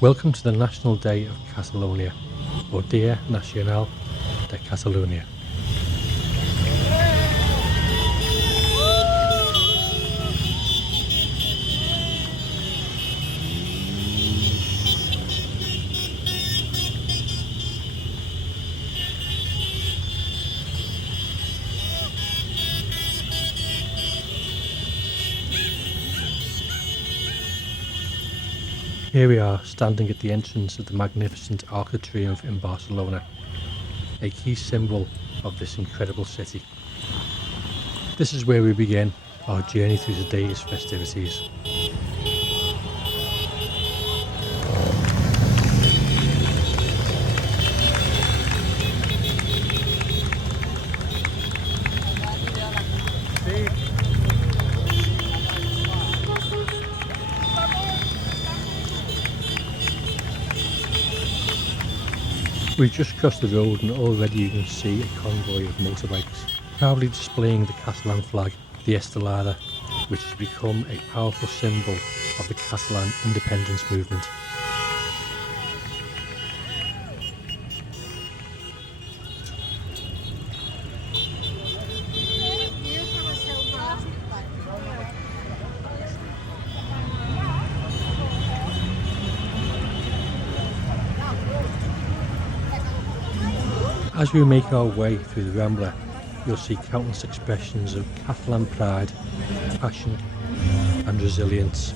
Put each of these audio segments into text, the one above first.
Welcome to the National Day of Catalonia, or Diada Nacional de Catalunya. Here we are, standing at the entrance of the magnificent Arc de Triomf in Barcelona, a key symbol of this incredible city. This is where we begin our journey through today's festivities. We've just crossed the road and already you can see a convoy of motorbikes, proudly displaying the Catalan flag, the Estelada, which has become a powerful symbol of the Catalan independence movement. As we make our way through the Rambla, you'll see countless expressions of Catalan pride, passion and resilience.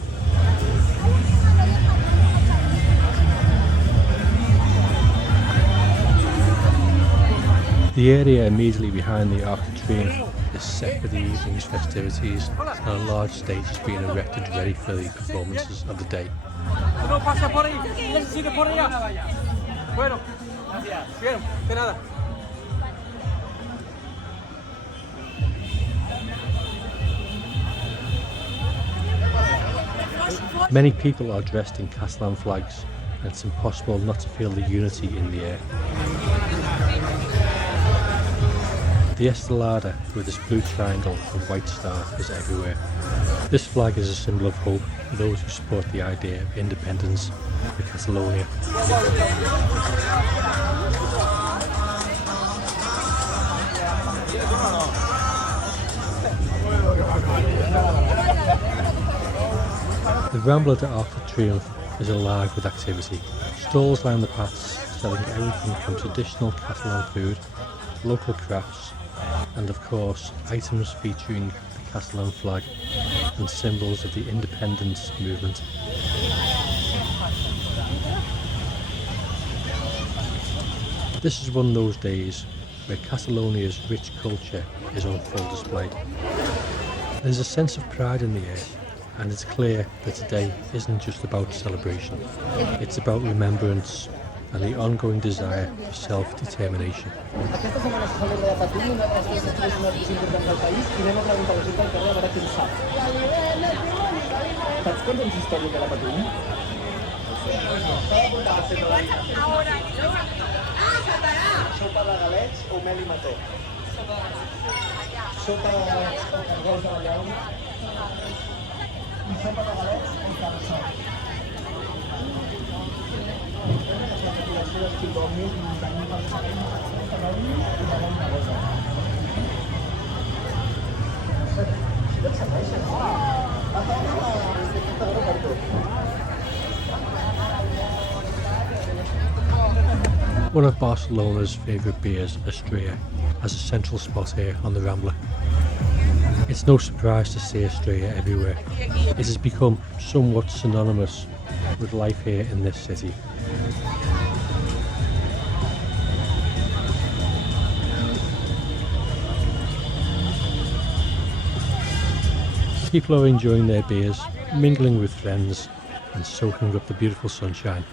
The area immediately behind the Arc de Triomf is set for the evening's festivities, and a large stage has been erected ready for the performances of the day. Many people are dressed in Catalan flags, and it's impossible not to feel the unity in the air. The Estelada, with its blue triangle and white star, is everywhere. This flag is a symbol of hope for those who support the idea of independence for Catalonia. The Rambla Arc de Triomf is alive with activity. Stalls line the paths selling everything from traditional Catalan food, local crafts, and of course items featuring the Catalan flag and symbols of the independence movement. This is one of those days where Catalonia's rich culture is on full display. There's a sense of pride in the air, and it's clear that today isn't just about celebration, it's about remembrance and the ongoing desire for self-determination. One of Barcelona's favourite beers, Estrella, has a central spot here on the Rambla. It's no surprise to see Estrella everywhere. It has become somewhat synonymous with life here in this city. People are enjoying their beers, mingling with friends and soaking up the beautiful sunshine.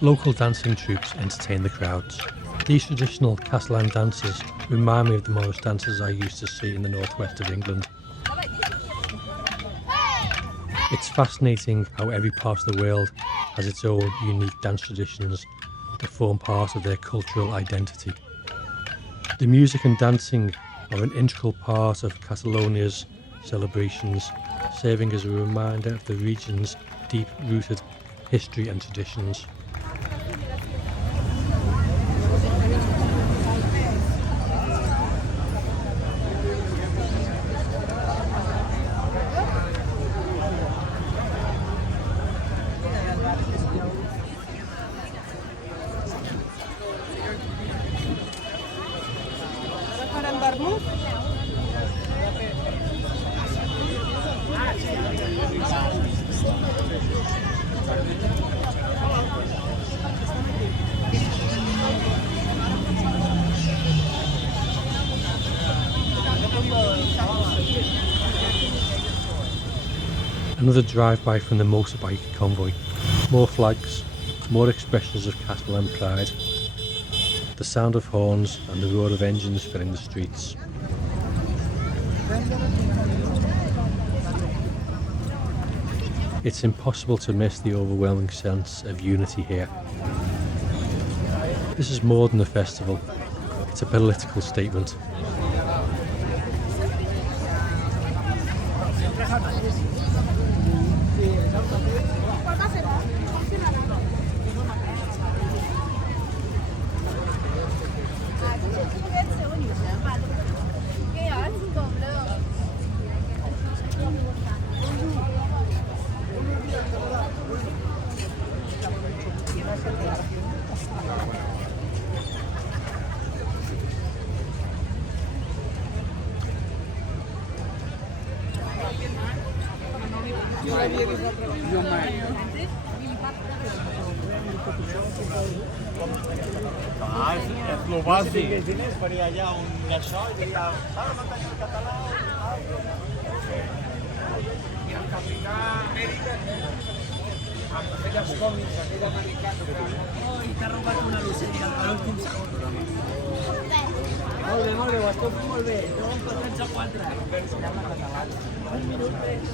Local dancing troupes entertain the crowds. These traditional Catalan dances remind me of the Morris dances I used to see in the northwest of England. It's fascinating how every part of the world has its own unique dance traditions that form part of their cultural identity. The music and dancing are an integral part of Catalonia's celebrations, serving as a reminder of the region's deep-rooted history and traditions. Another drive-by from the motorbike convoy. More flags, more expressions of Catalan pride. The sound of horns and the roar of engines filling the streets. It's impossible to miss the overwhelming sense of unity here. This is more than a festival, it's a political statement. És lo bàsic. Faria allà un això i està a la muntanya del Català. I el capità Amèrica, amb aquelles còmics, aquell americà i t'ha robat una luceria a l'últim segon. Molt bé, ho esteu fent molt bé. No em passats a 4. Se llama Catalans. Un minut més.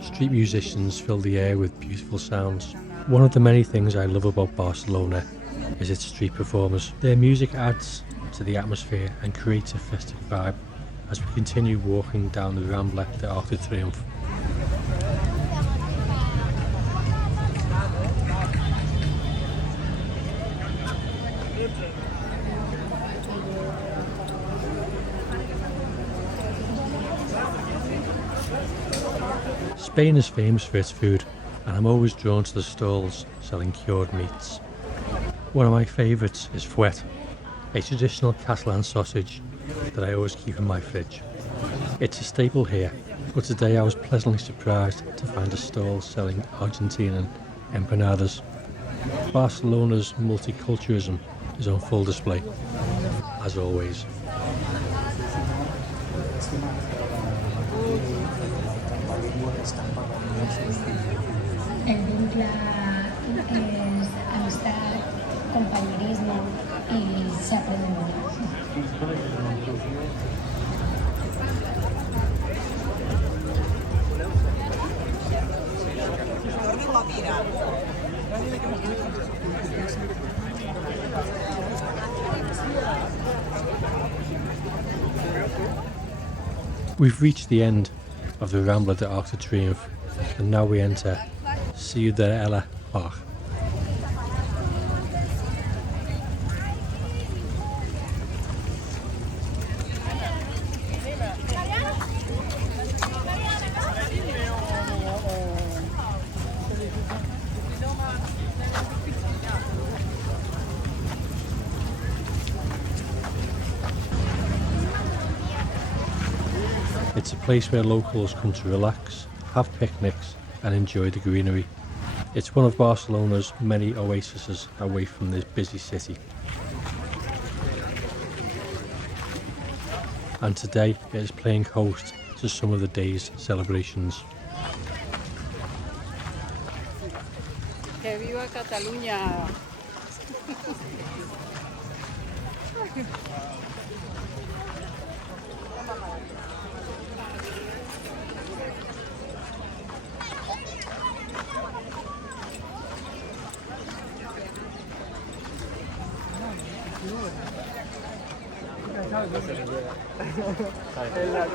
Street musicians fill the air with beautiful sounds. One of the many things I love about Barcelona is its street performers. Their music adds to the atmosphere and creates a festive vibe as we continue walking down the Rambla Arc de Triomf. Spain is famous for its food, and I'm always drawn to the stalls selling cured meats. One of my favourites is fuet, a traditional Catalan sausage that I always keep in my fridge. It's a staple here, but today I was pleasantly surprised to find a stall selling Argentinian empanadas. Barcelona's multiculturalism is on full display, as always. El vincle es amistad, compañerismo y se aprende mucho. We've reached the end of the Rambla Arc de Triomf, and now we enter Ciutadella Park. It's a place where locals come to relax, have picnics and enjoy the greenery. It's one of Barcelona's many oases away from this busy city. And today it is playing host to some of the day's celebrations. Que viva Catalunya!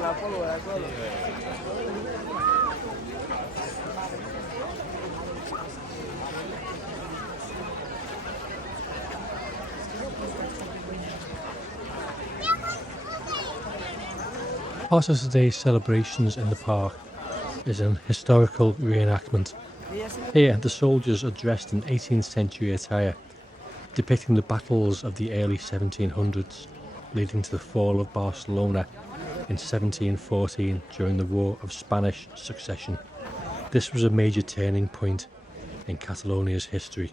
La pólvora, Part of today's celebrations in the park is an historical reenactment. Here the soldiers are dressed in 18th century attire, depicting the battles of the early 1700s, leading to the fall of Barcelona in 1714 during the War of Spanish Succession. This was a major turning point in Catalonia's history,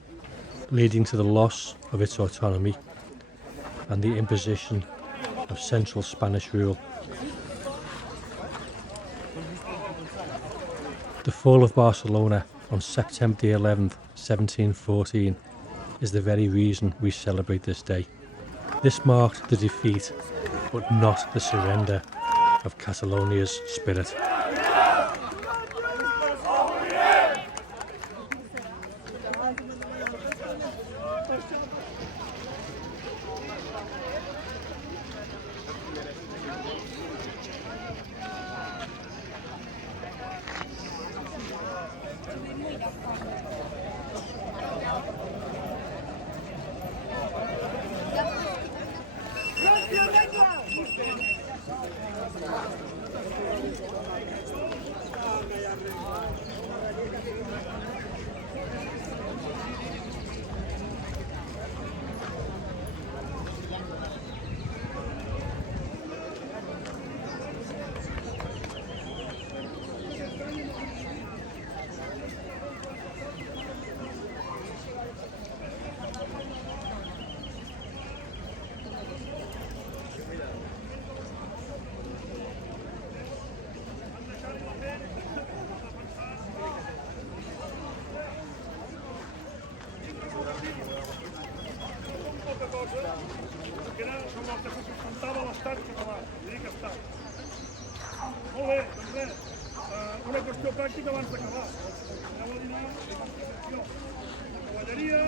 leading to the loss of its autonomy and the imposition of central Spanish rule. The fall of Barcelona on September the 11th, 1714 is the very reason we celebrate this day. This marked the defeat, but not the surrender, of Catalonia's spirit. Una qüestió pràctica abans d'acabar. Aneu a dinar cavalleria,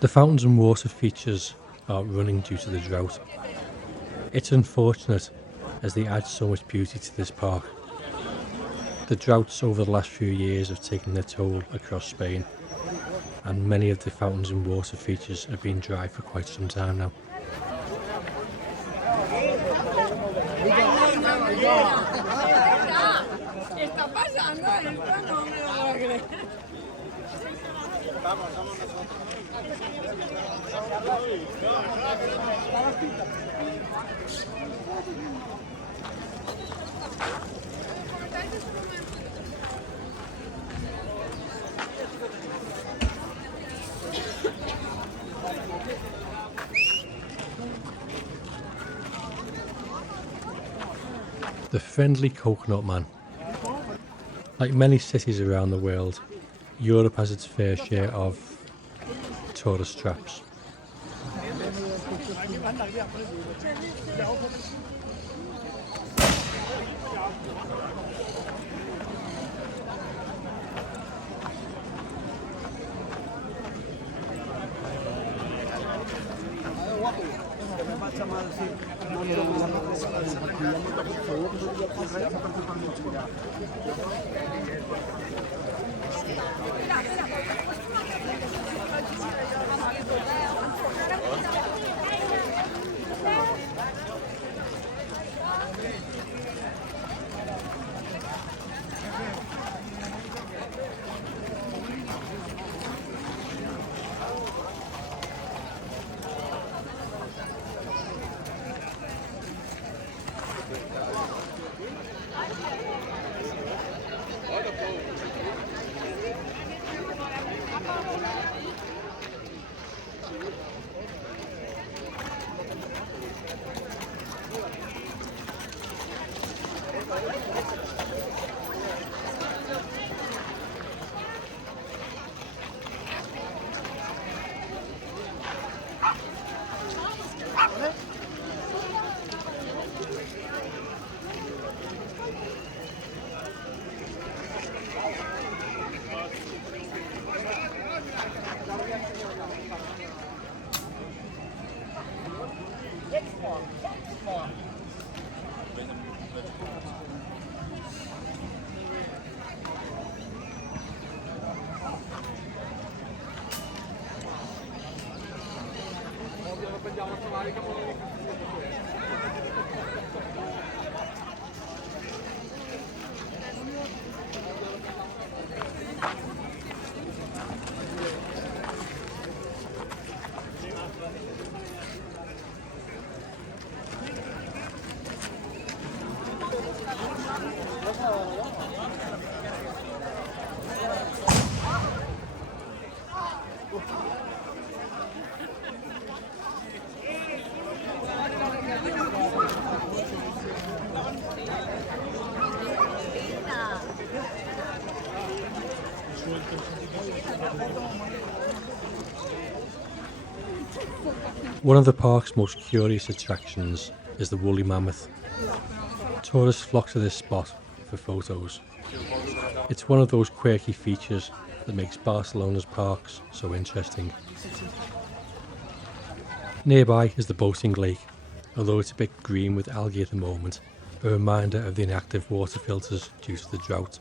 The fountains and water features are running due to the drought. It's unfortunate as they add so much beauty to this park. The droughts over the last few years have taken their toll across Spain, and many of the fountains and water features have been dry for quite some time now. The friendly coconut man. Like many cities around the world, Europe has its fair share of tourist traps. One of the park's most curious attractions is the woolly mammoth. Tourists flock to this spot for photos. It's one of those quirky features that makes Barcelona's parks so interesting. Nearby is the boating lake, although it's a bit green with algae at the moment, a reminder of the inactive water filters due to the drought.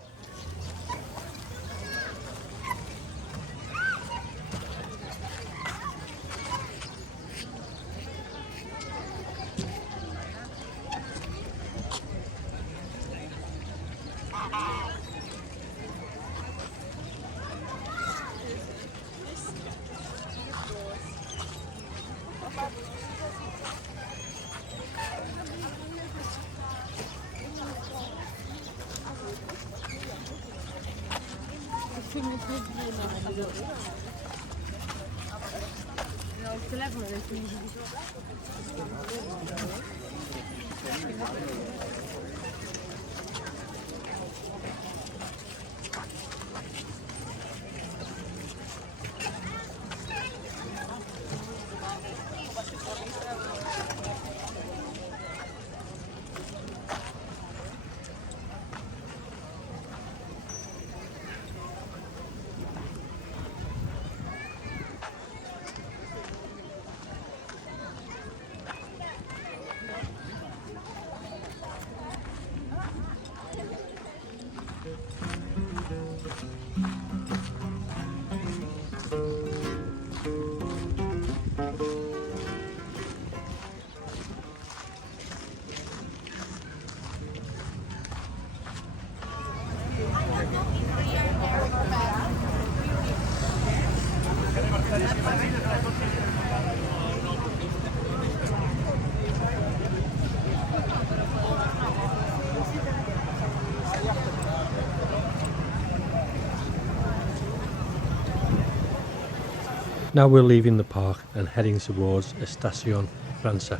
Now we're leaving the park and heading towards Estación Francia.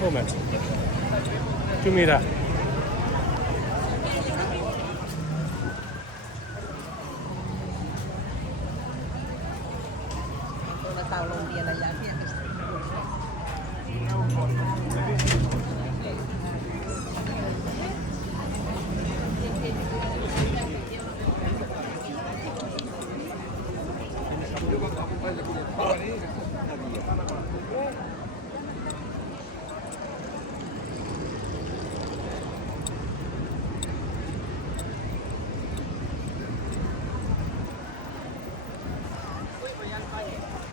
Moment. Tu mira.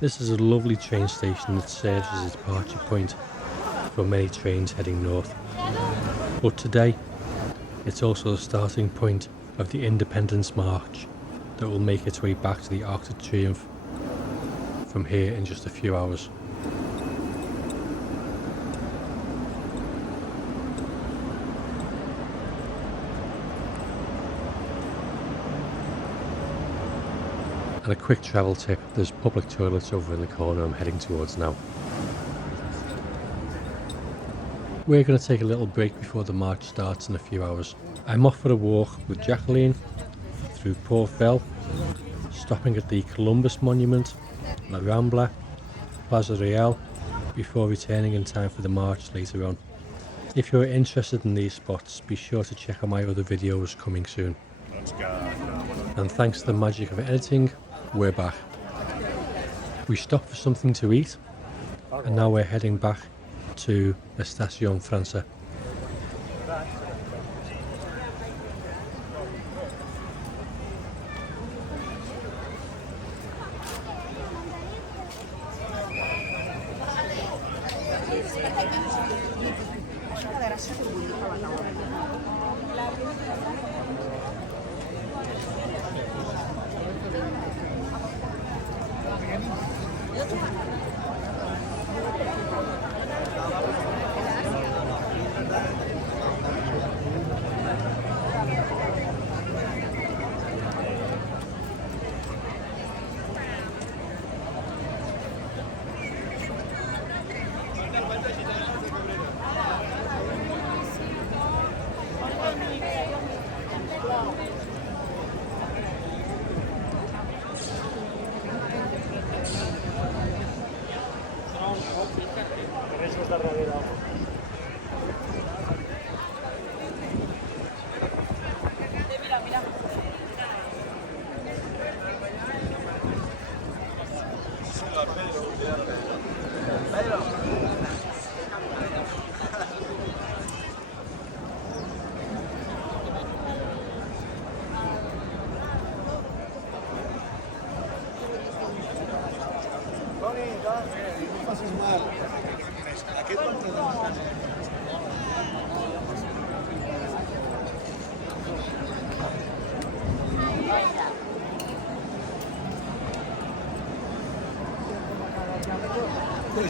This is a lovely train station that serves as a departure point for many trains heading north. But today, it's also the starting point of the Independence March that will make its way back to the Arc de Triomf from here in just a few hours. And a quick travel tip, there's public toilets over in the corner I'm heading towards now. We're going to take a little break before the march starts in a few hours. I'm off for a walk with Jackeline through Port Vell, stopping at the Columbus Monument, La Rambla, Plaza Real, before returning in time for the march later on. If you're interested in these spots, be sure to check out my other videos coming soon. And thanks to the magic of editing, we're back. We stopped for something to eat, and now we're heading back to Estación Francia.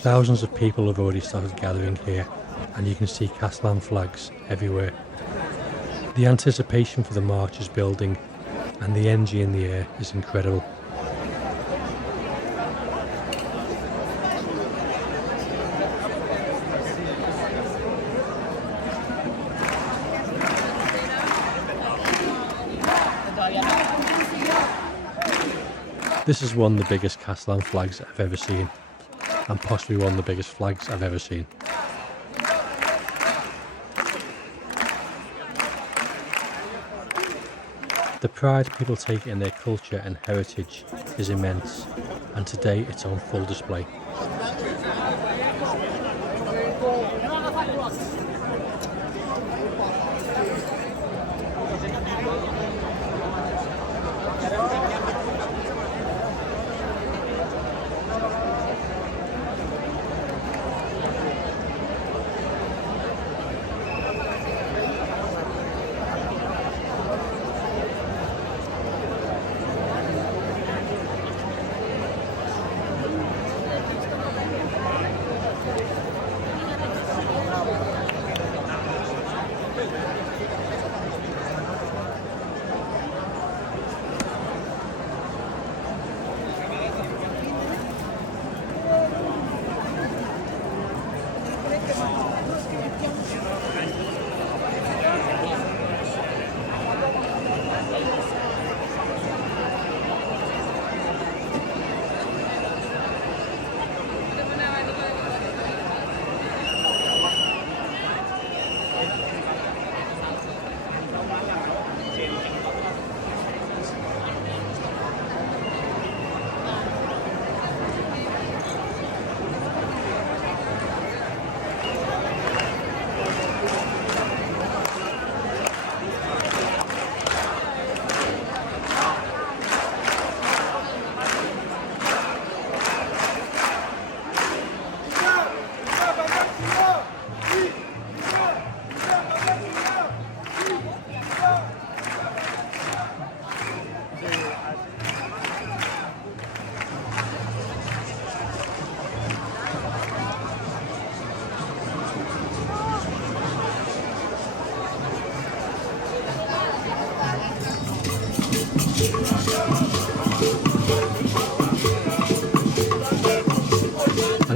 Thousands of people have already started gathering here, and you can see Catalan flags everywhere. The anticipation for the march is building, and the energy in the air is incredible. This is one of the biggest Catalan flags I've ever seen, and possibly one of the biggest flags I've ever seen. The pride people take in their culture and heritage is immense, and today it's on full display.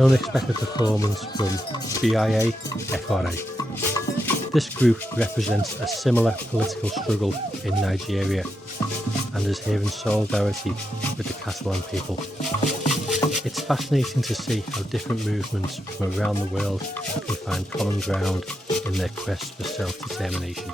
unexpected performance from BIAFRA. This group represents a similar political struggle in Nigeria and is here in solidarity with the Catalan people. It's fascinating to see how different movements from around the world can find common ground in their quest for self-determination.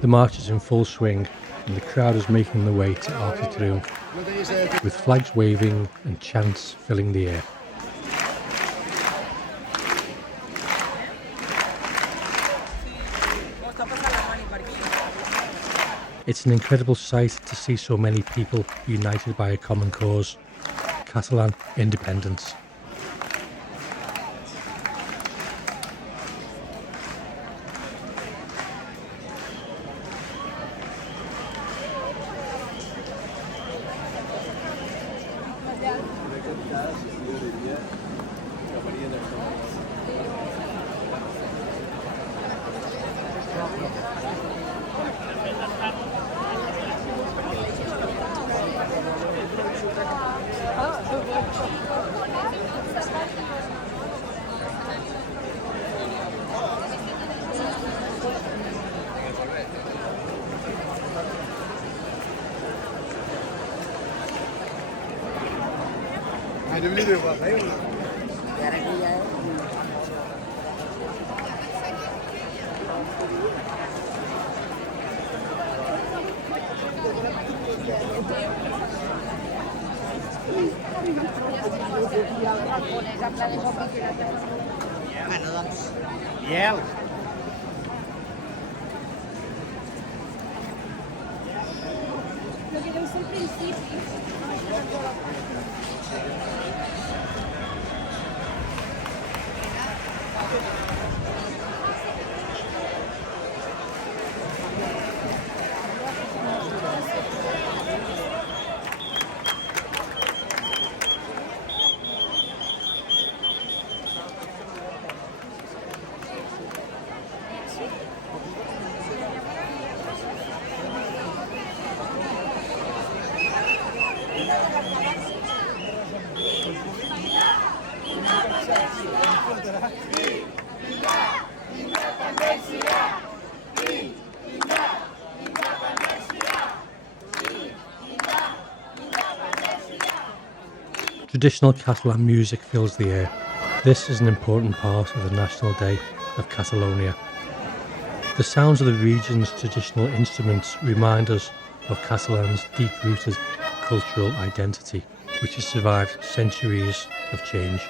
The march is in full swing and the crowd is making their way to Arc de Triomf, with flags waving and chants filling the air. It's an incredible sight to see so many people united by a common cause, Catalan independence. Vell. Traditional Catalan music fills the air. This is an important part of the National Day of Catalonia. The sounds of the region's traditional instruments remind us of Catalan's deep-rooted cultural identity, which has survived centuries of change.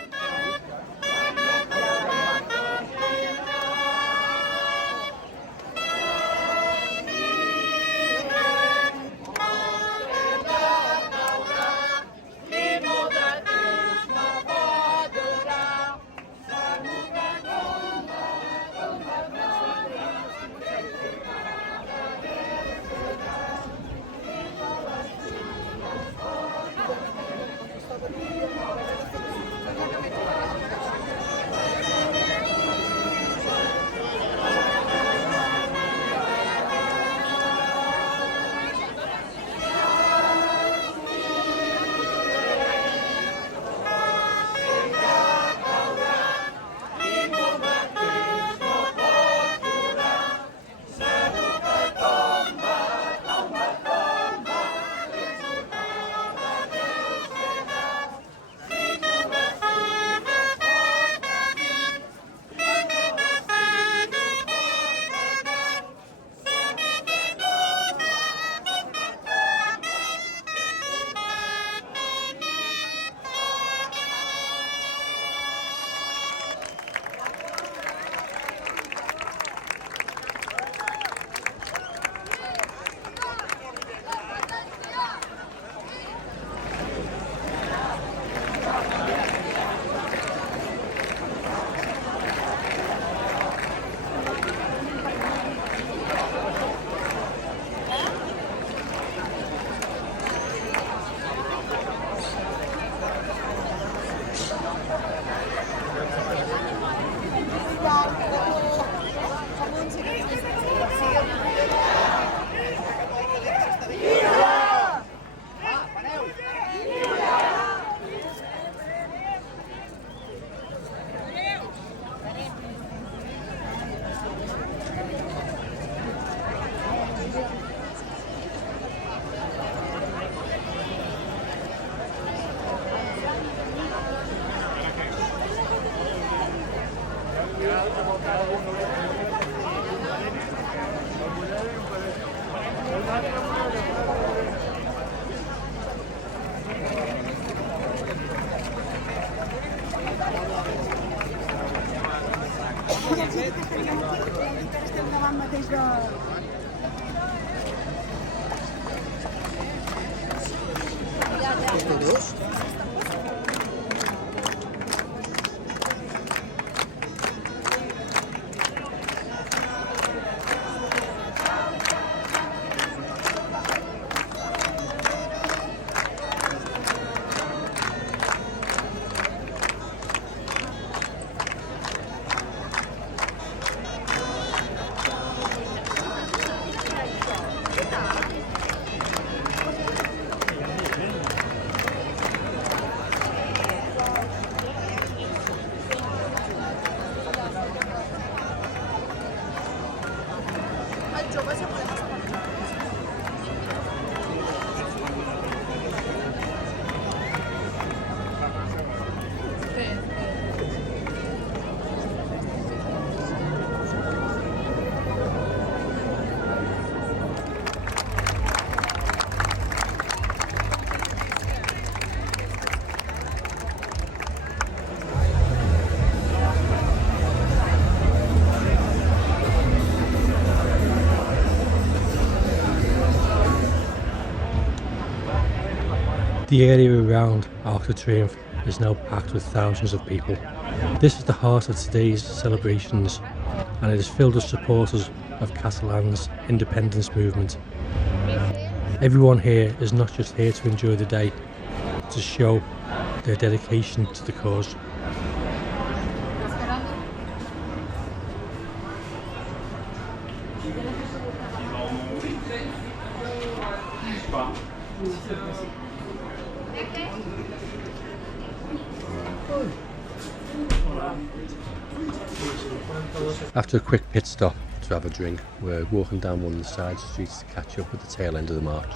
The area around Arc de Triomf is now packed with thousands of people. This is the heart of today's celebrations, and it is filled with supporters of Catalan's independence movement. Everyone here is not just here to enjoy the day, but to show their dedication to the cause. After a quick pit stop to have a drink, we're walking down one of the side streets to catch up with the tail end of the march.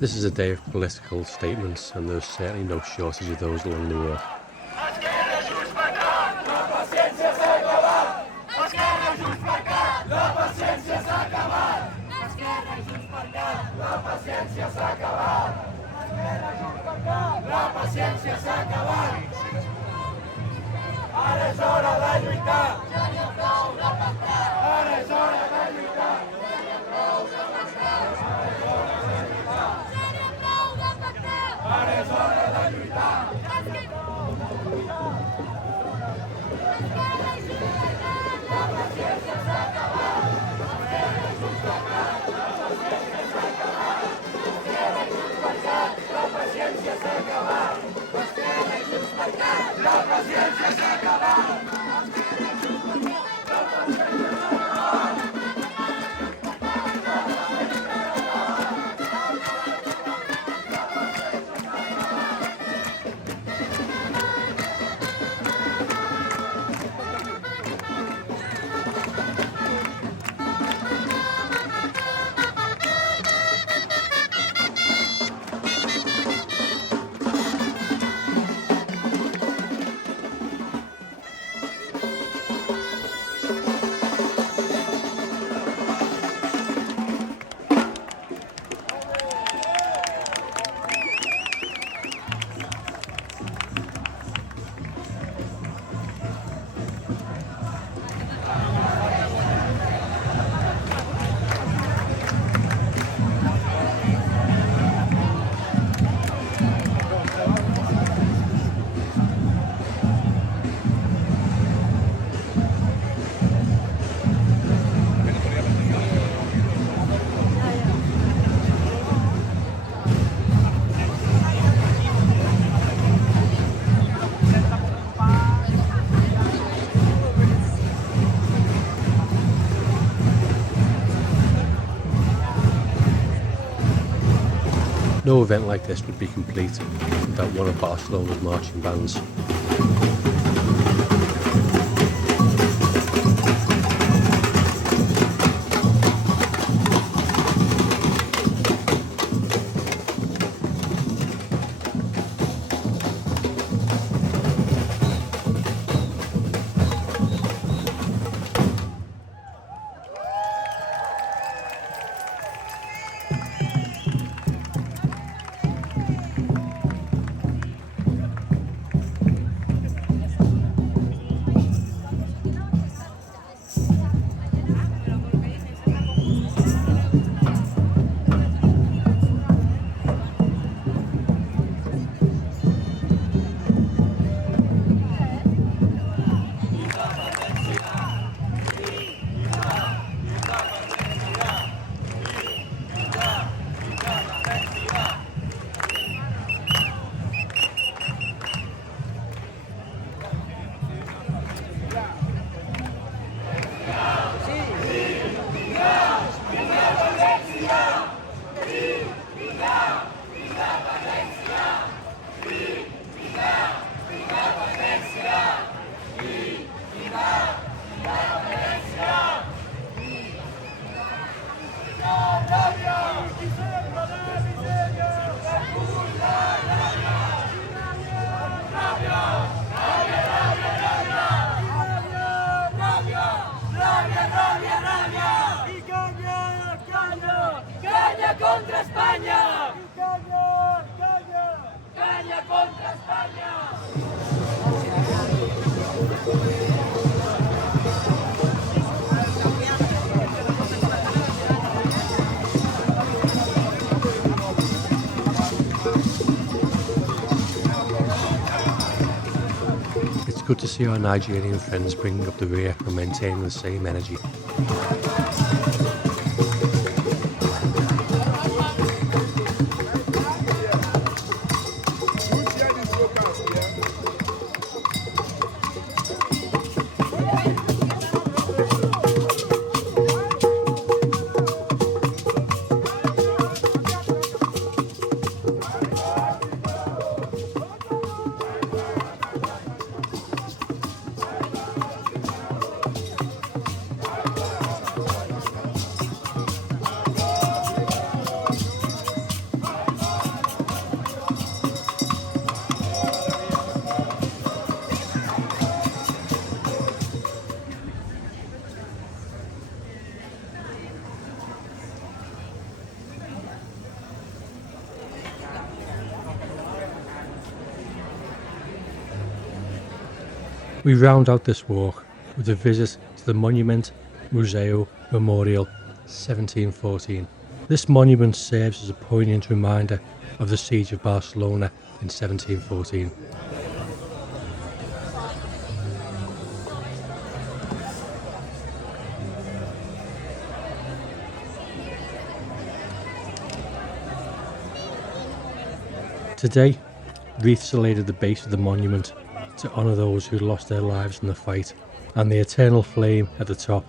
This is a day of political statements, and there's certainly no shortage of those along the way. La paciencia se ha acabado. No event like this would be complete without one of Barcelona's marching bands. contra España! ¡Caña! ¡Caña! ¡Caña contra España! It's good to see our Nigerian friends bringing up the rear and maintaining the same energy. We round out this walk with a visit to the Monument Museo Memorial 1714. This monument serves as a poignant reminder of the siege of Barcelona in 1714. Today, wreaths are laid at the base of the monument to honour those who lost their lives in the fight, and the eternal flame at the top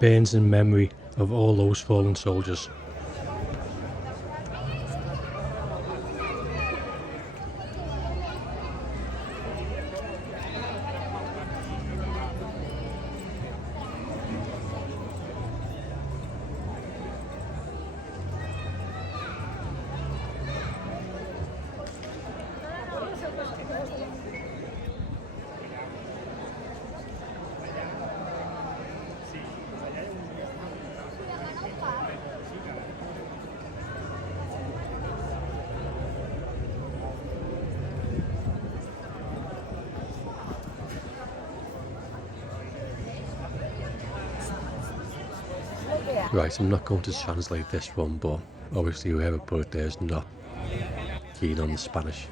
burns in memory of all those fallen soldiers. Right, I'm not going to translate this one, but obviously whoever put it there is not keen on the Spanish.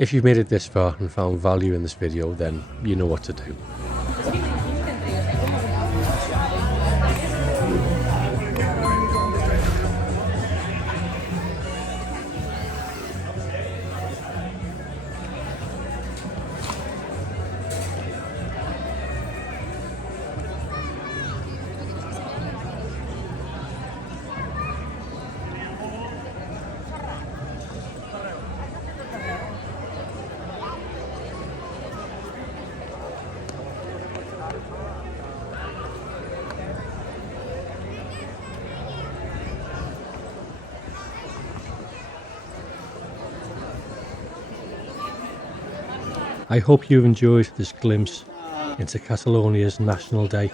If you've made it this far and found value in this video, then you know what to do. I hope you've enjoyed this glimpse into Catalonia's National Day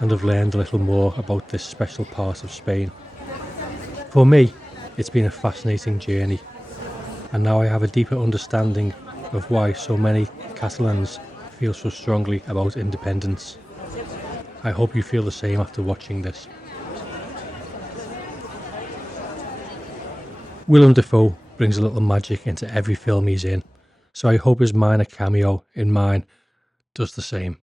and have learned a little more about this special part of Spain. For me, it's been a fascinating journey, and now I have a deeper understanding of why so many Catalans feel so strongly about independence. I hope you feel the same after watching this. Willem Dafoe brings a little magic into every film he's in, so I hope his minor cameo in mine does the same.